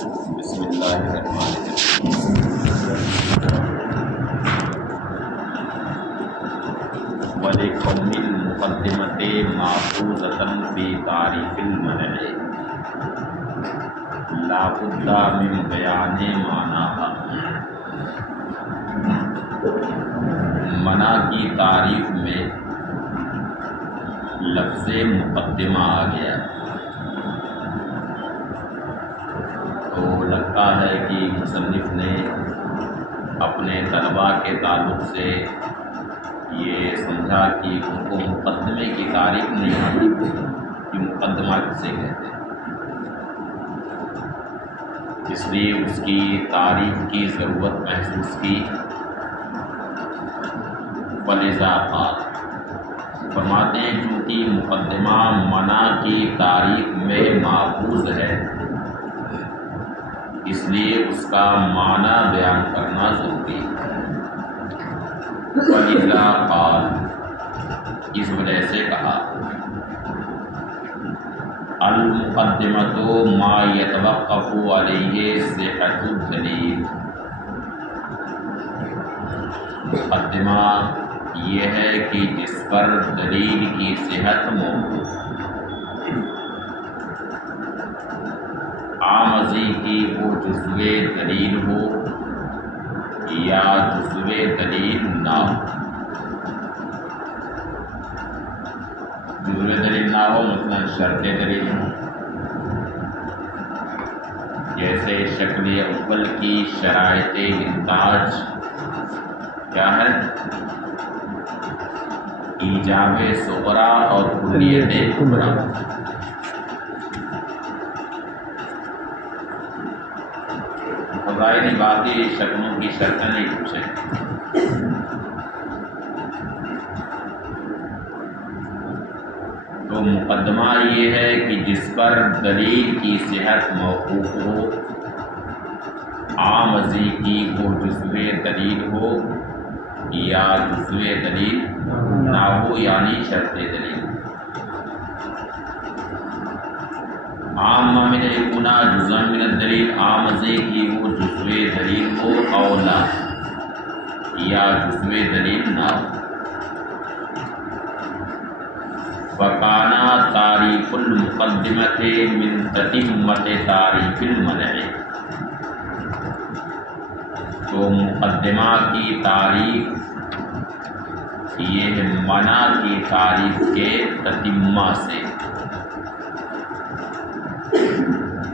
بسم اللہ الرحمن الرحیم۔ وَلِكَوْنِ الْمُقَدِّمَةِ مَأْخُوذَةً فِي تَعْرِيفِ الْمَنْعِ لَا بُدَّ مِنْ بَيَانِ مَعْنَاهَا۔ منع کی تعریف میں لفظ مقدمہ آ گیا تو لگتا ہے کہ مصنف نے اپنے طلباء کے تعلق سے یہ سمجھا کہ ان کو مقدمے کی تعریف نہیں آتی کہ مقدمہ کسے کہتے ہیں، اس لیے اس کی تعریف کی ضرورت محسوس کی۔ فلذا قال، فرماتے ہیں چونکہ مقدمہ منع کی تعریف میں ماخوذ ہے اس لیے اس کا معنی بیان کرنا ضروری ہے۔ فلذا قال، اس وجہ سے کہا، المقدمۃ ما یتوقف علیہ صحۃ الدلیل، مقدمہ یہ ہے کہ جس پر دلیل کی صحت موقوف، عامضی کی وہ جزو دلیل ہو یا جزو دلیل نہ ہو۔ جزو دلیل نہ ہو مثلا شرط دلیل ہو، جیسے شکل اول کی شرائط انتاج کیا ہے؟ ایجاب صغرا اور کلیت کبرا۔ ظاہری باتیں شکلوں کی شرطیں نہیں پوچھیں۔ تو مقدمہ یہ ہے کہ جس پر دلیل کی صحت موقوف ہو، عامضی کی وہ جزو دلیل ہو یا جزو دلیل نہ ہو، یعنی شرط دلیل۔ عام من یکونا جزءا من الدلیل، عامضی کی وہ جزو دلیل ہو اولا یا جزو دلیل نہ ہو۔ فکانا تعریف المقدمۃ من تتمۃ تعریف المنع، تو مقدمہ کی تعریف یہ منع کی تعریف کے تتمہ سے،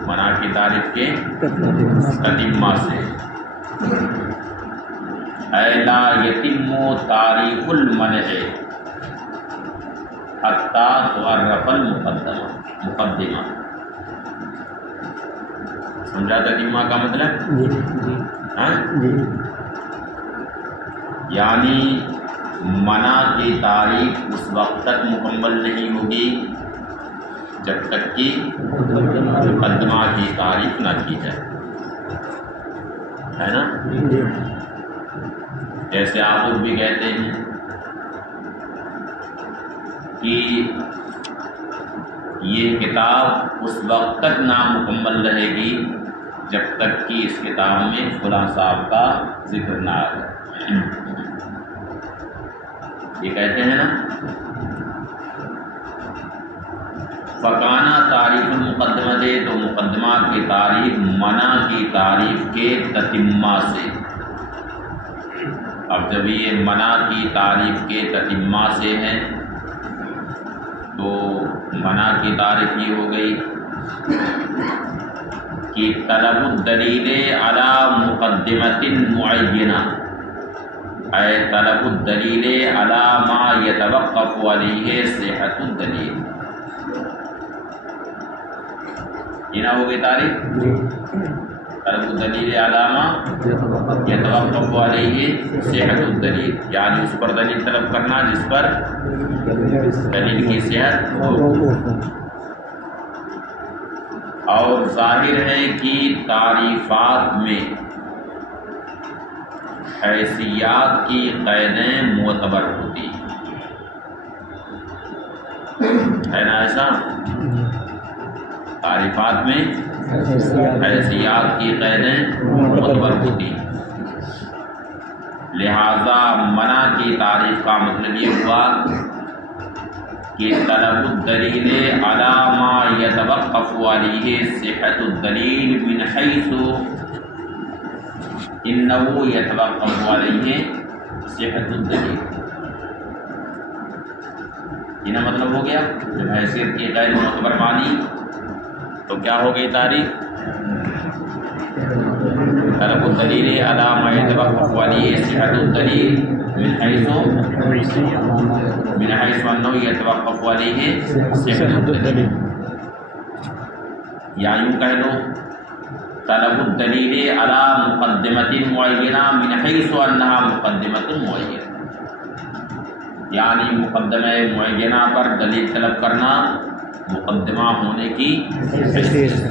منع کی تعریف کے تتمہ سے، اے لا یتم تعریف المنع حتی تعرف المقدمہ۔ سمجھا تتمہ کا مطلب؟ یعنی منع کی تعریف اس وقت تک مکمل نہیں ہوگی جب تک کہ مقدمہ کی تعریف نہ کی جائے، ہے نا؟ جیسے آپ لوگ بھی کہتے ہیں کہ یہ کتاب اس وقت تک نامکمل رہے گی جب تک کہ اس کتاب میں فلاں صاحب کا ذکر نہ آ جائے، یہ کہتے ہیں نا۔ فکانا تعریف المقدمہ دے، تو مقدمہ کی تعریف منع کی تعریف کے تتمہ سے۔ اب جب یہ منع کی تعریف کے تتمہ سے ہے تو منع کی تعریف یہ ہو گئی کہ طلب الدلیل علی مقدمۃ معینہ، اے طلب الدلیل علی ما یتوقف علیہ صحۃ الدلیل، یہ نہ ہو گئی تعریف؟ طلب الدلیل علی ما یتوقف علیہ صحۃ الدلیل، یعنی اس پر دلیل طلب کرنا جس پر دلیل کی صحت ہو۔ اور ظاہر ہے کہ تعریفات میں حیثیات کی قیدیں معتبر ہوتی ہے نا؟ ایسا تعریفات میں حیثیات کی قیدیں معتبر ہوتی ہیں۔ لہذا منع کی تعریف کا مطلب یہ ہوا کہ طلب الدلیل علی ما یتوقف علیہ صحت الدلیل من حیث انہ یتوقف علیہ صحت الدلیل۔ یہ مطلب ہو گیا جب حیثیت کی غیر معتبر مانی تو کیا ہو گئی تعریف؟ طلب الدلیل علی ما یتوقف علیہ صحت الدلیل من حیث انہ یتوقف علیہ صحت الدلیل، یا یوں کہہ لو طلب الدلیل علی مقدمۃ معینہ من حیث انہا مقدمۃ معینہ، یعنی مقدمہ معینہ پر دلیل طلب کرنا مقدمہ ہونے کی حیثیت سے۔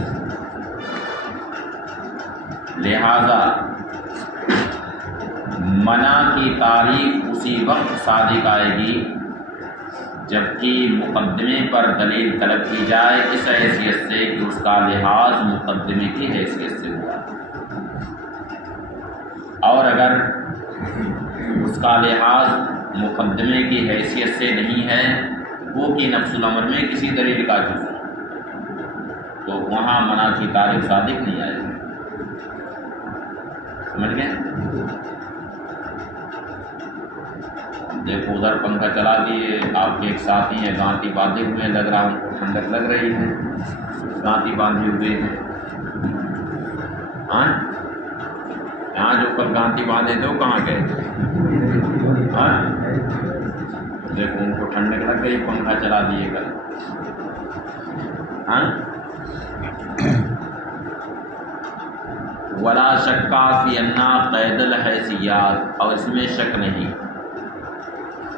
لہذا منع کی تعریف اسی وقت صادق آئے گی جبکہ مقدمے پر دلیل طلب کی جائے اس حیثیت سے کہ اس کا لحاظ مقدمے کی حیثیت سے ہوا، اور اگر اس کا لحاظ مقدمے کی حیثیت سے نہیں ہے وہ کہ نفس الامر میں کسی دلیل کا جز تو وہاں منع کی تعریف صادق نہیں آئے گی۔ سمجھ گئے؟ دیکھو ادھر پنکھا چلا دیے، آپ کے ایک ساتھی ہیں گانٹی باندھے ہوئے، لگ رہا ان کو ٹھنڈک لگ رہی ہے، گانٹی باندھے ہوئے ہیں۔ ہاں یہاں جو کل گانٹی باندھے تھے وہ کہاں گئے تھے؟ ہاں دیکھو ان کو ٹھنڈک لگ گئی، پنکھا چلا دیے کل۔ ہاں ولا شک فی ان قید الحیثیات، اور اس میں شک نہیں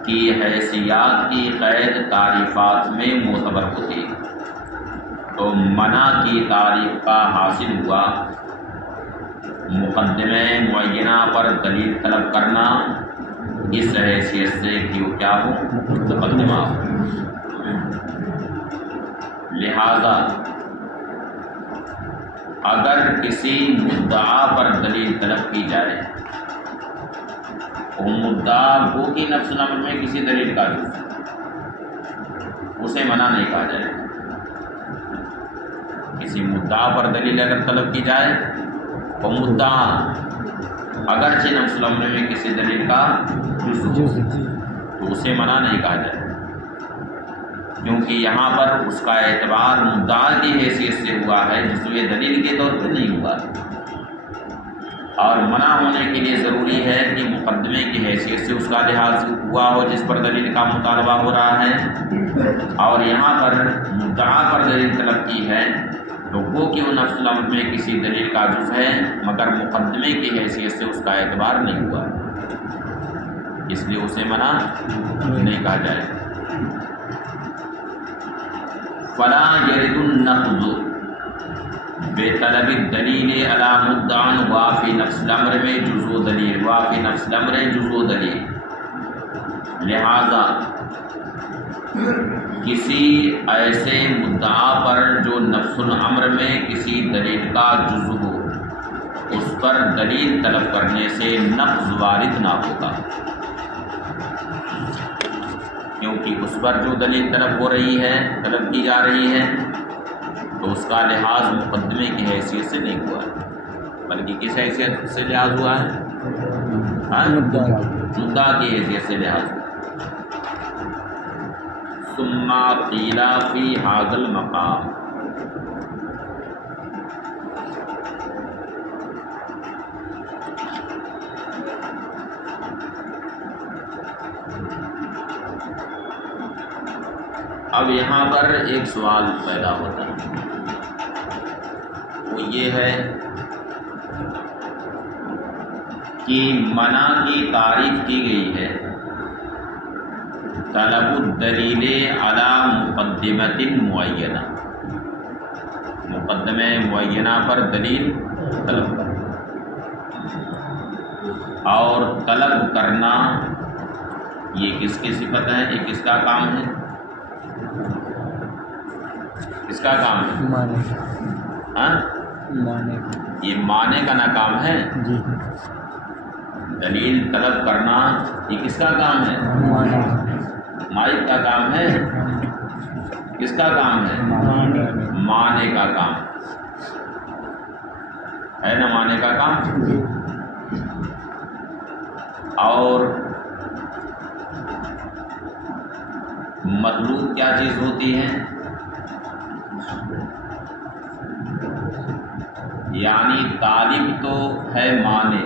کہ حیثیات کی قید تعریفات میں معتبر ہوتی، تو منع کی تعریف کا حاصل ہوا مقدمہ معینہ پر دلیل طلب کرنا اس حیثیت سے کہ وہ کیا ہو مقدمہ ہو۔ لہذا اگر کسی مدعا پر دلیل طلب کی جائے، وہ مدعا ہو کہ نفس الامر میں کسی دلیل کا جز، اسے منع نہیں کہا جائے۔ کسی مدعا پر دلیل اگر طلب کی جائے وہ مدعا اگرچہ نفس الامر میں کسی دلیل کا جز ہو تو اسے منع نہیں کہا جائے، کیونکہ یہاں پر اس کا اعتبار مدعا کی حیثیت سے ہوا ہے، جزو دلیل کے طور پر نہیں ہوا، اور منع ہونے کے لیے ضروری ہے کہ مقدمے کی حیثیت سے اس کا لحاظ ہوا ہو جس پر دلیل کا مطالبہ ہو رہا ہے، اور یہاں پر مدعا پر دلیل طلب کی ہے تو وہ کہ وہ نفس الامر میں کسی دلیل کا جز ہے مگر مقدمے کی حیثیت سے اس کا اعتبار نہیں ہوا، اس لیے اسے منع نہیں کہا جائے۔ فلا يرد النقض بطلب الدلیل علی مدعا وافی نفس الامر میں جزو دلیل، وافی نفس الامر جزو دلیل۔ لہذا کسی ایسے مدعا پر جو نفس الامر میں کسی دلیل کا جز ہو اس پر دلیل طلب کرنے سے نقض وارد نہ ہوگا، کیونکہ اس پر جو دلیل طلب ہو رہی ہے، طلب کی جا رہی ہے، تو اس کا لحاظ مقدمے کی حیثیت سے نہیں ہوا ہے، بلکہ کس حیثیت سے لحاظ ہوا ہے؟ مدعا کی حیثیت سے لحاظ ہوا۔ ثم قیل فی ھذا المقام، اب یہاں پر ایک سوال پیدا ہوتا ہے، وہ یہ ہے کہ منع کی تعریف کی گئی ہے طلب الدلیل علی مقدمۃ معینہ، مقدمہ معینہ پر دلیل طلب کرنا، اور طلب کرنا یہ کس کی صفت ہے؟ یہ کس کا کام ہے؟ کس کا کام ہے؟ ہاں یہ معنی کا نہ کام ہے. جی دلیل طلب کرنا یہ کس کا کام ہے؟ مائک کا کام ہے. کس کا کام ہے؟ معنی کا کام ہے نا، معنی کا کام. اور مطلوب کیا چیز ہوتی ہے؟ یعنی طالب تو ہے معنی،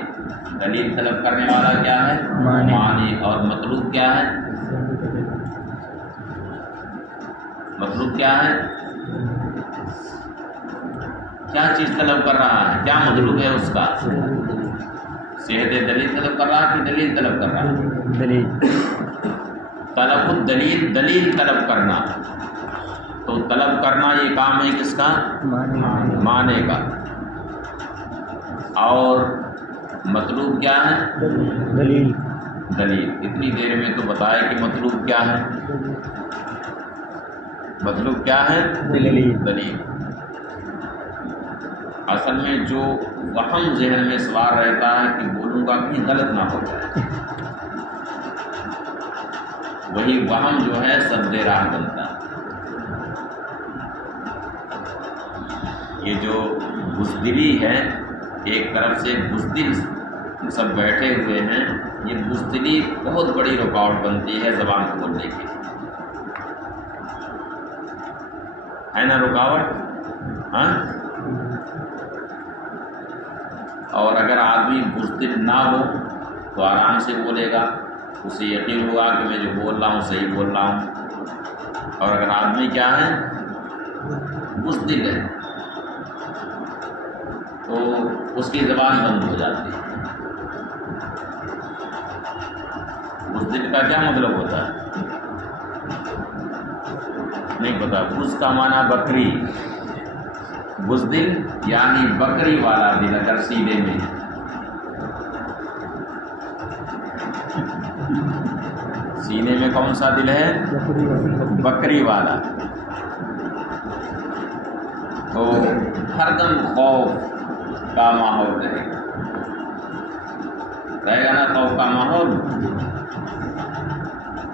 دلیل طلب کرنے والا کیا ہے؟ معنی. اور مطلوب کیا ہے؟ مطلوب کیا ہے؟ کیا چیز طلب کر رہا ہے؟ کیا مطلوب ہے اس کا؟ صحت دلیل طلب کر رہا ہے کہ دلیل طلب کر رہا ہے؟ دلیل. طلب الدلیل، دلیل طلب کرنا. تو طلب کرنا یہ کام ہے کس کا؟ معنی کا. اور مطلوب کیا ہے؟ دلیل. دلیل. اتنی دیر میں تو بتایا کہ مطلوب کیا ہے. مطلوب کیا ہے؟ دلیل. دلیل. اصل میں جو وہم ذہن میں سوار رہتا ہے کہ بولوں گا کہیں غلط نہ ہو جائے، وہی وہم جو ہے سد راہ بنتا ہے. یہ جو بزدلی ہے، ایک طرف سے بزدل سب بیٹھے ہوئے ہیں، یہ بزدلی بہت بڑی رکاوٹ بنتی ہے زبان کو بولنے کی، ہے نا رکاوٹ؟ ہاں. اور اگر آدمی بزدل نہ ہو تو آرام سے بولے گا، اسے یقین ہوگا کہ میں جو بول رہا ہوں صحیح بول رہا ہوں. اور اگر آدمی کیا ہے؟ بزدل ہے، تو اس کی زبان بند ہو جاتی ہے. بزدل کا کیا مطلب ہوتا ہے؟ نہیں پتا. بز کا معنی بکری، بزدل یعنی بکری والا دل. اگر سیدھے میں سینے میں کون سا دل ہے؟ بکری والا. تو ہر دم خوف کا ماحول رہے گا نا، خوف کا ماحول.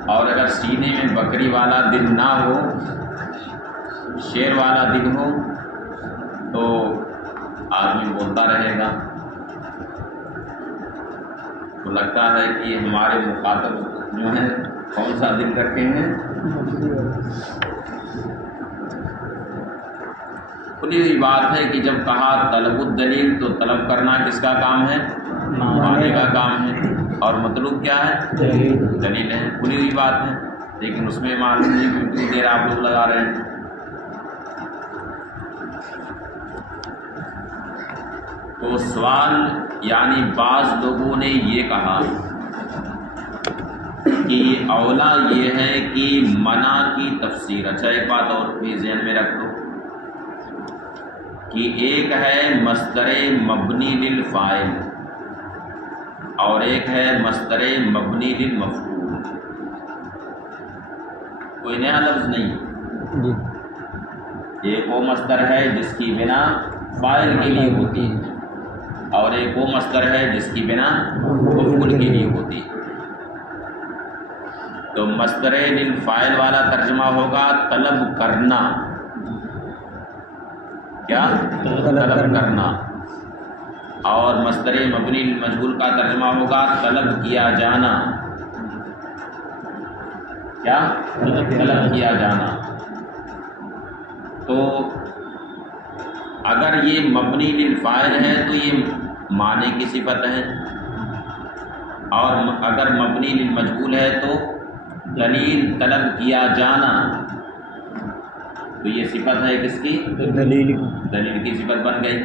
اور اگر سینے میں بکری والا دل نہ ہو، شیر والا دل ہو، تو آدمی بولتا رہے گا. تو لگتا ہے کہ ہمارے مخاطب جو ہیں کون سا دل رکھے ہیں؟ کھلی ہوئی بات ہے کہ جب کہا طلب الدلیل تو طلب کرنا کس کا کام ہے؟ معنی کا کام ہے. اور مطلوب کیا ہے؟ دلیل ہے. کھلی ہوئی بات ہے، لیکن اس میں معلوم نہیں کہ کتنی دیر آپ لوگ لگا رہے ہیں. تو سوال یعنی بعض لوگوں نے یہ کہا کہ اولا یہ ہے کہ منع کی تفسیر. اچھا ایک بات اور بھی ذہن میں رکھ لو کہ ایک ہے مصدر مبنی للفاعل اور ایک ہے مصدر مبنی للمفعول. کوئی نیا لفظ نہیں. ایک وہ مصدر ہے جس کی بنا فاعل کے لیے ہوتی ہے، اور ایک وہ مصدر ہے جس کی بنا مفعول کے لیے ہوتی ہے. تو مصدر للفاعل والا ترجمہ ہوگا طلب کرنا. کیا؟ طلب کرنا. اور مصدر مبنی للمجہول کا ترجمہ ہوگا طلب کیا جانا. کیا؟ طلب کیا جانا. تو اگر یہ مبنی للفاعل ہے تو یہ معنی کی صفت ہے، اور اگر مبنی للمجہول ہے تو دلیل طلب کیا جانا. تو یہ صفت ہے کس کی؟ دلیل کی صفت بن گئی.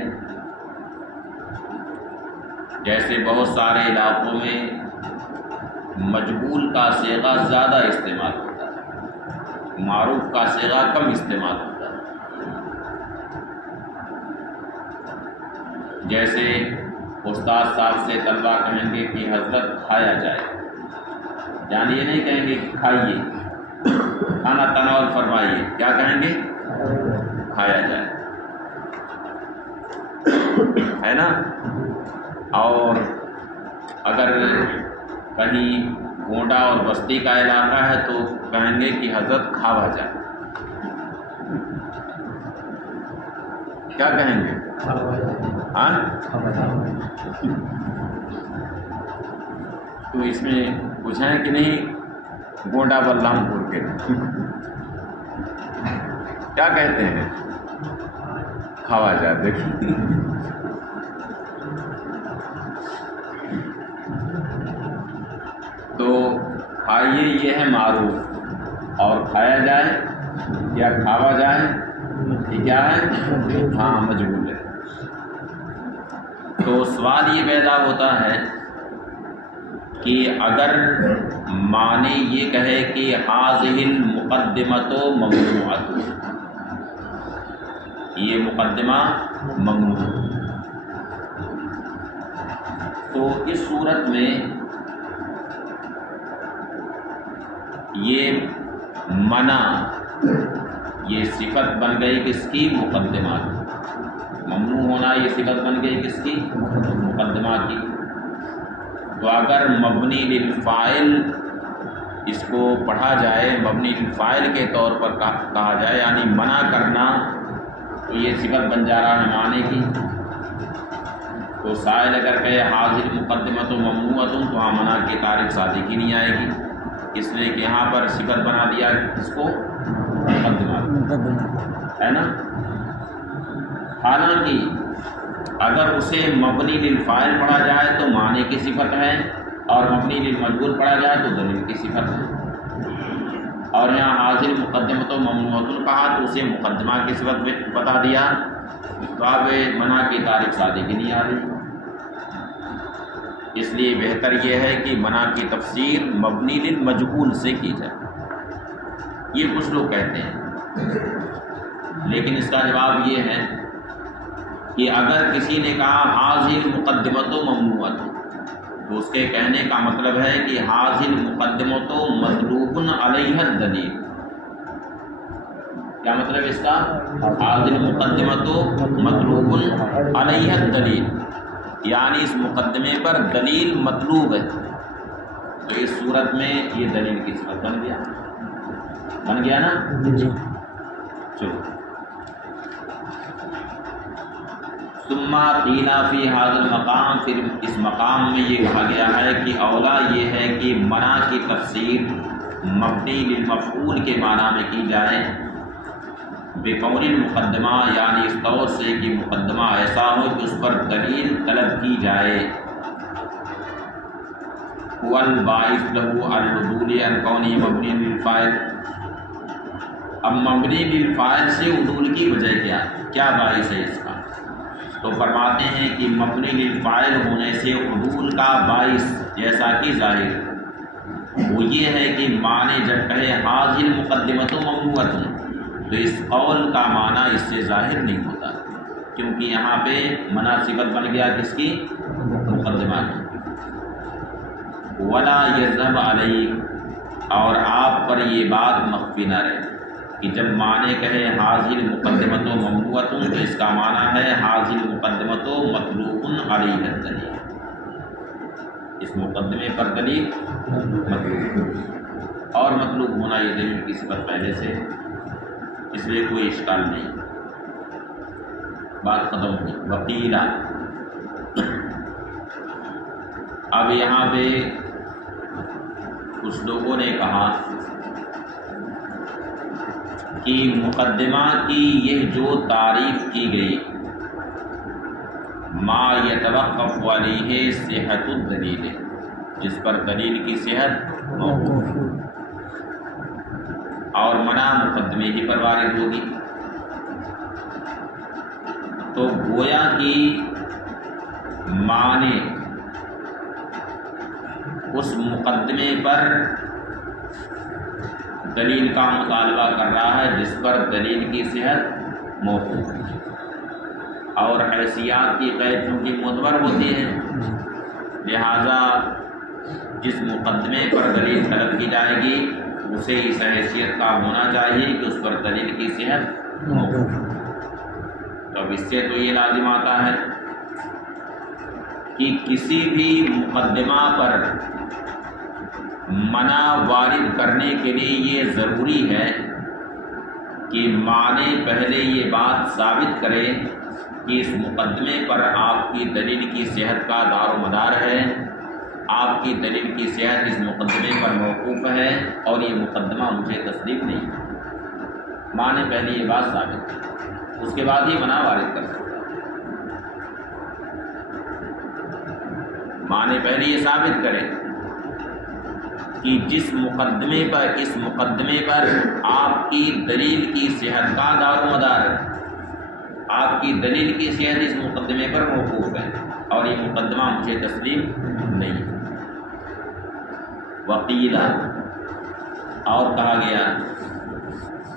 جیسے بہت سارے علاقوں میں مجہول کا صیغہ زیادہ استعمال ہوتا ہے، معروف کا صیغہ کم استعمال ہوتا ہے. جیسے استاد صاحب سے طلبہ کہیں گے کہ حضرت کھایا جائے، یعنی یہ نہیں کہیں گے کہ کھائیے، کھانا تناول فرمائیے. کیا کہیں گے؟ کھایا جائے. ہے نا. اور اگر کہیں گونڈا اور بستی کا علاقہ ہے تو کہیں گے کہ حضرت کھاوا جائے. کیا کہیں گے؟ ہاں. تو اس میں کچھ ہیں کہ نہیں؟ گونڈا بلرام پور کے کیا کہتے ہیں؟ کھاوا جائے. دیکھیے تو کھائیے یہ ہے معروف، اور کھایا جائے یا کھاوا جائے یہ کیا ہے؟ ہاں مجبور ہے. تو سوال یہ پیدا ہوتا ہے کہ اگر معنی یہ کہے کہ حاذہ المقدمۃ ممنوعۃ، یہ مقدمہ ممنوع، تو اس صورت میں یہ منع، یہ صفت بن گئی کس کی؟ مقدمہ کی. ممنوع ہونا یہ صفت بن گئی کس کی؟ مقدمہ کی. تو اگر مبنی للفاعل اس کو پڑھا جائے، مبنی للفاعل کے طور پر کہا جائے، یعنی منع کرنا، تو یہ صفت بن جا رہا ہے معنی کی. تو سائل اگر کہے حاضر المقدمۃ ممنوعۃ، تو وہاں منع کی تعریف صادقی نہیں آئے گی، اس لیے کہ یہاں پر صفت بنا دیا اس کو مقدمہ، ہے نا. حالانکہ اگر اسے مبنی للفاعل پڑھا جائے تو معنی کی صفت ہے، اور مبنی للمجہول پڑھا جائے تو دلیل کی صفت ہے. اور یہاں حاضر مقدمۃ ممنوعۃ کہا تو اسے مقدمہ کی صفت بتا دیا، تو اب منع کی تعریف صادقی نہیں آ رہی. اس لیے بہتر یہ ہے کہ منع کی تفسیر مبنی للمجہول سے کی جائے. یہ کچھ لوگ کہتے ہیں، لیکن اس کا جواب یہ ہے کہ اگر کسی نے کہا حاضر مقدمۃ ممنوعۃ، تو اس کے کہنے کا مطلب ہے کہ حاضر مقدمۃ مطلوب علیہ الدلیل. کیا مطلب اس کا؟ حاضر مقدمۃ مطلوب علیہ الدلیل، یعنی اس مقدمے پر دلیل مطلوب ہے. تو اس صورت میں یہ دلیل کی صفت بن گیا نا. چلو. ثم قیل فی ھذا المقام، پھر اس مقام میں یہ کہا گیا ہے کہ اولا یہ ہے کہ منع کی تفسیر مبنی للمفعول کے معنی میں کی جائے، بقول المقدمہ، یعنی اس طور سے کہ مقدمہ ایسا ہو کہ اس پر دلیل طلب کی جائے. والباعث له العدول عن کونہ مبنی للفاعل. اب مبنی للفاعل سے عدول کی وجہ کیا باعث ہے اس کا؟ تو فرماتے ہیں کہ مبنی للفاعل ہونے سے عدول کا باعث، جیسا کہ ظاہر، وہ یہ ہے کہ معنی جب کہے حاضر مقدمۃ ممنوعۃ، تو اس قول کا معنی اس سے ظاہر نہیں ہوتا، کیونکہ یہاں پہ منع صفت بن گیا کس کی؟ مقدمہ کی. ولا یذهب علیک، اور آپ پر یہ بات مخفی نہ رہے کہ جب معنی کہے حاضر مقدمۃ ممنوعۃ، تو اس کا معنی ہے حاضر مقدمۃ مطلوب علیہ الدلیل، اس مقدمے پر دلیل مطلوب، اور مطلوب ہونا یہ دلیل کی صفت پہلے سے، اس لیے کوئی اشکال نہیں. بات ختم ہوئی. وقیلا، اب یہاں پہ کچھ لوگوں نے کہا کہ مقدمہ کی یہ جو تعریف کی گئی، ما یتوقف علیہ صحت الدلیل، جس پر دلیل کی صحت موقوف، اور منع مقدمے ہی پر وارد ہوگی. تو گویا کی معنی اس مقدمے پر دلیل کا مطالبہ کر رہا ہے جس پر دلیل کی صحت موقوف ہے، اور حیثیات کی قید چونکہ معتبر ہوتی ہے، لہذا جس مقدمے پر دلیل طلب کی جائے گی اسے اس حیثیت کا ہونا چاہیے کہ اس پر دلیل کی صحت موقوف. تو اب اس سے تو یہ لازم آتا ہے کہ کسی بھی مقدمہ پر منع وارد کرنے کے لیے یہ ضروری ہے کہ معنی پہلے یہ بات ثابت کرے کہ اس مقدمے پر آپ کی دلیل کی صحت کا دار و مدار ہے، آپ کی دلیل کی صحت اس مقدمے پر موقوف ہے اور یہ مقدمہ مجھے تسلیم نہیں ہے۔ معنی پہلے یہ بات ثابت کرے، اس کے بعد یہ منع وارد کر سکتا ہے۔ معنی پہلے یہ ثابت کرے کہ جس مقدمے پر، اس مقدمے پر آپ کی دلیل کی صحت کا دار و مدار ہے، آپ کی دلیل کی صحت اس مقدمے پر موقوف ہے اور یہ مقدمہ مجھے تسلیم نہیں ہے۔ وقیل، اور کہا گیا،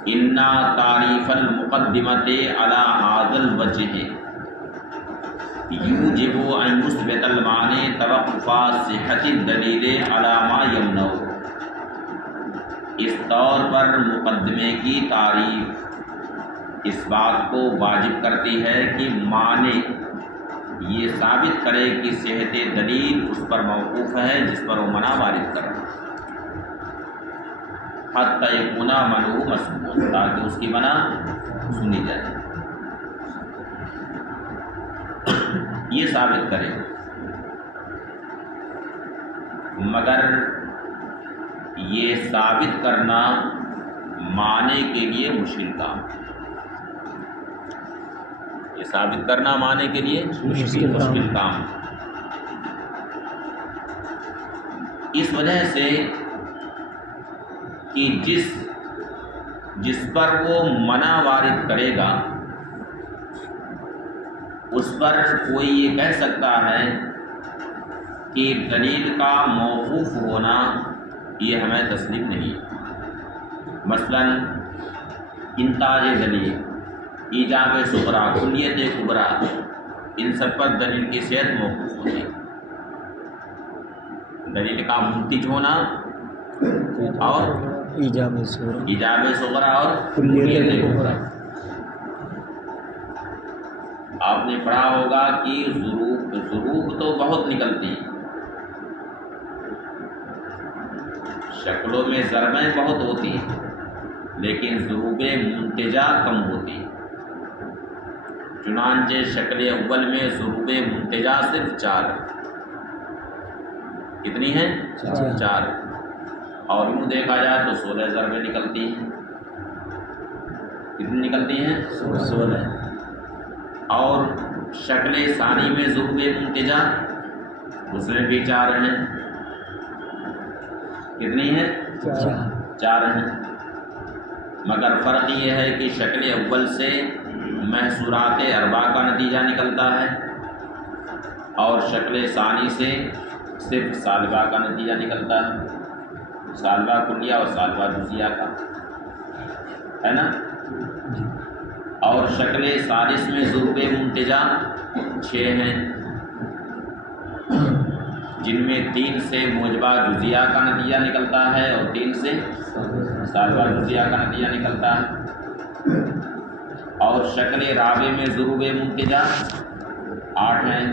انا تعریف المقدمۃ علی ھذا الوجہ یوجب ان یثبت المعنی توقف صحت الدلیل علی ما یمنع۔ اس طور پر مقدمے کی تعریف اس بات کو واجب کرتی ہے کہ معنی یہ ثابت کرے کہ صحت دلیل اس پر موقوف ہے جس پر وہ منع وارد کر رہا ہے، حتی یکون منعہ مسموعا، تاکہ اس کی منع سنی جائے، یہ ثابت کرے۔ مگر یہ ثابت کرنا معنی کے لیے مشکل کام ہے، یہ ثابت کرنا معنی کے لیے مشکل کام ہے۔ اس وجہ سے کہ جس پر وہ منع وارد کرے گا اس پر کوئی یہ کہہ سکتا ہے کہ دلیل کا موقوف ہونا یہ ہمیں تسلیم نہیں ہے۔ مثلا انتاج دلیل، ایجاب صغریٰ، کلیت کبریٰ، ان سب پر دلیل کی صحت موقوف ہوتی ہے۔ دلیل کا منتج ہونا اور ایجاب صغریٰ اور کلیت کبریٰ۔ آپ نے پڑھا ہوگا کہ ضروب تو بہت نکلتی ہیں، شکلوں میں ضربیں بہت ہوتی ہیں، لیکن ضروب منتجہ کم ہوتی ہیں۔ چنانچہ شکل اول میں ضروب منتجہ صرف 4 ہے۔ کتنی ہیں؟ 4۔ اور یوں دیکھا جائے تو 16 ضربیں نکلتی ہیں۔ کتنی نکلتی ہیں؟ 16۔ اور شکل ثانی میں ضروب منتجہ، اس میں بھی 4 ہیں۔ کتنی ہیں؟ 4 ہیں۔ مگر فرق یہ ہے کہ شکل اول سے محصورات اربع کا نتیجہ نکلتا ہے اور شکل ثانی سے صرف سالبہ کا نتیجہ نکلتا ہے، سالبہ کلیہ اور سالبہ جزیہ کا، ہے نا؟ اور شکل ثالث میں ضروب منتجہ 6 ہیں، جن میں 3 سے موجبہ جزیہ کا نتیجہ نکلتا ہے اور 3 سے سالبہ جزیہ کا نتیجہ نکلتا ہے۔ اور شکل رابع میں ضروب منتجہ 8 ہیں۔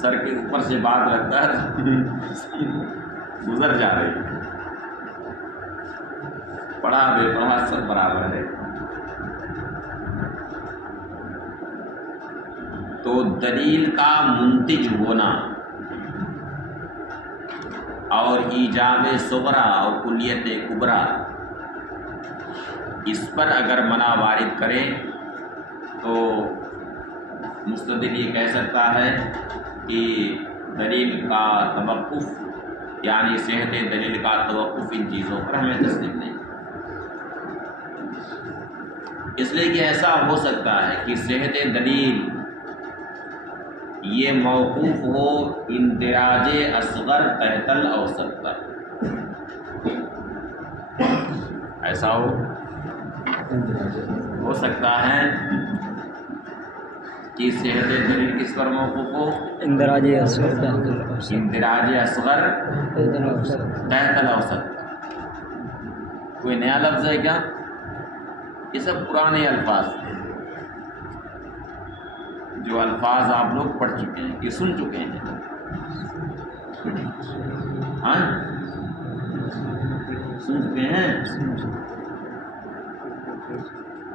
سر کے اوپر سے بات رکھ کر گزر جا رہی ہے، پڑھا بے پڑھا سب برابر ہے۔ تو دلیل کا منتج ہونا اور ایجاب صغریٰ اور کلیت کبریٰ، اس پر اگر منع وارد کرے تو مستدل یہ کہہ سکتا ہے کہ دلیل کا توقف، یعنی صحت دلیل کا توقف ان چیزوں پر ہمیں تسلیم نہیں، اس لیے کہ ایسا ہو سکتا ہے کہ صحت دلیل یہ موقوف ہو اندراج اصغر تحت الاوسط پر، ایسا ہو سکتا ہے کہ صحت دلیل کس پر موقوف ہو؟ اندراج اصغر تحت الاوسط۔ کوئی نیا لفظ ہے کیا؟ یہ سب پرانے الفاظ ہیں، جو الفاظ آپ لوگ پڑھ چکے ہیں، یہ سن چکے ہیں۔ ہاں سن چکے ہیں۔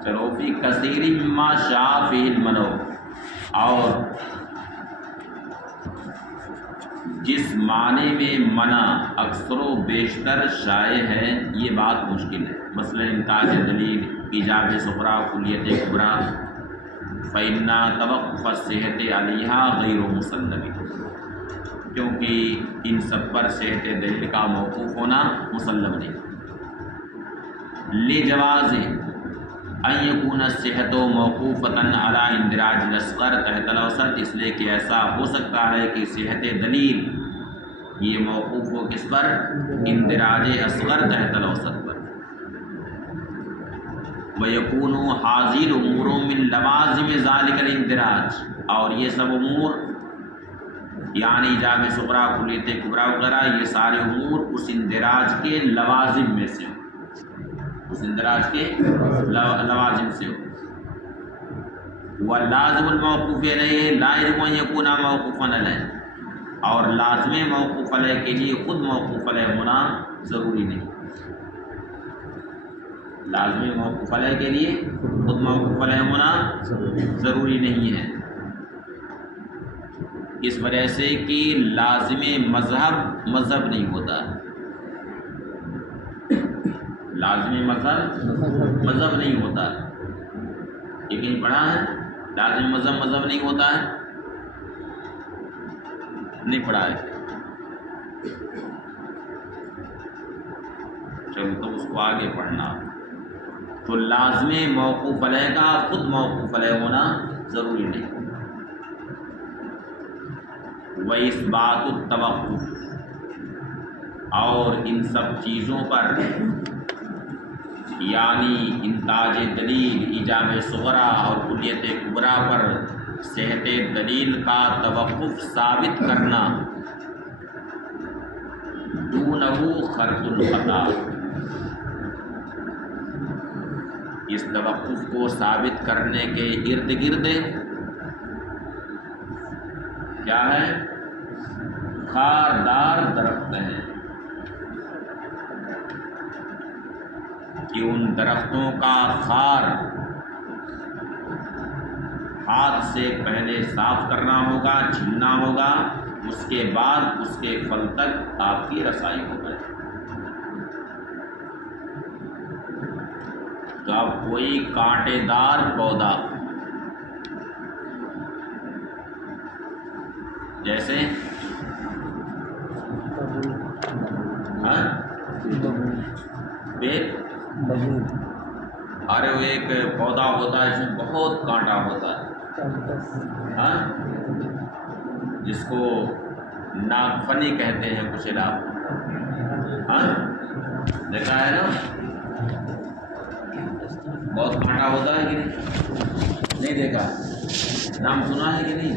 چلو فی کثیر مما شاء فیہ المنع، اور جس معنی میں منع اکثر و بیشتر شائع ہے یہ بات مشکل ہے، مثلا انتاج دلیل، ایجاب صغریٰ، کلیت کبریٰ، فإن توقف الصحت علیہا غیر مسلم، کیونکہ ان سب پر صحت دلیل کا موقوف ہونا مسلم نہیں۔ لجواز ان یکون الصحت موقوفۃ علی اندراج الاصغر تحت الاوسط، اس لیے کہ ایسا ہو سکتا ہے کہ صحت دلیل یہ موقوف ہو کس پر؟ اندراج اصغر تحت الاوسط پر۔ ویکون حاذی الامور من لوازم ذلک الاندراج، اور یہ سب امور یعنی ایجاب صغریٰ، کلیت کبریٰ وغیرہ، یہ سارے امور اس اندراج کے لوازم میں سے ہو، اس اندراج کے لوازم سے ہو۔ واللازم الموقوف علیہ لا يجب ان يكون موقوفا علیہ، اور لازم موقوف علیہ کے لیے خود موقوف علیہ ہونا ضروری نہیں، لازم موقوف علیہ کے لیے خود موقوف علیہ ہونا ضروری نہیں ہے، اس وجہ سے کہ لازم مذہب نہیں ہوتا، لازم مذہب نہیں ہوتا، یہ کہیں پڑھا ہے؟ لازم مذہب نہیں ہوتا ہے، نہیں پڑھا ہے، چلو تو اس کو آگے پڑھنا۔ تو لازم موقوف علیہ کا خود موقوف علیہ ہونا ضروری نہیں۔ وَإِثْبَاتُ التَّوَقُّفِ، اور ان سب چیزوں پر یعنی انتاج دلیل، ایجاب صغریٰ اور کلیت کبریٰ پر صحت دلیل کا توقف ثابت کرنا، دونہ خرط الخطا، اس توقف کو ثابت کرنے کے ارد گرد کیا ہے؟ خاردار درخت ہیں، کہ ان درختوں کا خار ہاتھ سے پہلے صاف کرنا ہوگا، چھلنا ہوگا، اس کے بعد اس کے پھل تک آپ کی رسائی ہوگی۔ تو اب کوئی کانٹے دار پودا جیسے ارے وہ ایک پودا ہوتا ہے جس میں بہت کانٹا ہوتا ہے، جس کو ناگفنی کہتے ہیں کچھ علاقوں، دیکھا ہے نا؟ بہت کانٹا ہوتا ہے کہ نہیں دیکھا؟ نام سنا ہے کہ نہیں؟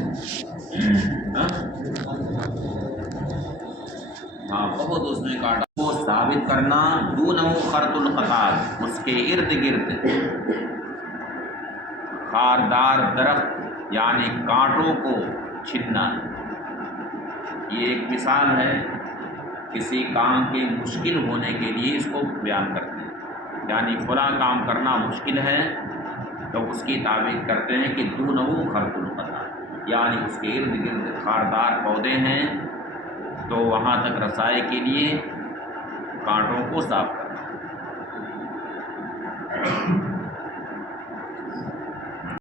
ہاں بہت اس میں کانٹا کو ثابت کرنا، دونہ خرط القطاع، اس کے ارد گرد خاردار درخت یعنی کانٹوں کو چھلنا۔ یہ ایک مثال ہے کسی کام کے مشکل ہونے کے لیے اس کو بیان کرتے ہیں، یعنی فلاں کام کرنا مشکل ہے تو اس کی تعبیر کرتے ہیں کہ دونہ خرط القطاع، یعنی اس کے ارد گرد خاردار پودے ہیں تو وہاں تک رسائی کے لیے کانٹوں کو صاف کرنا۔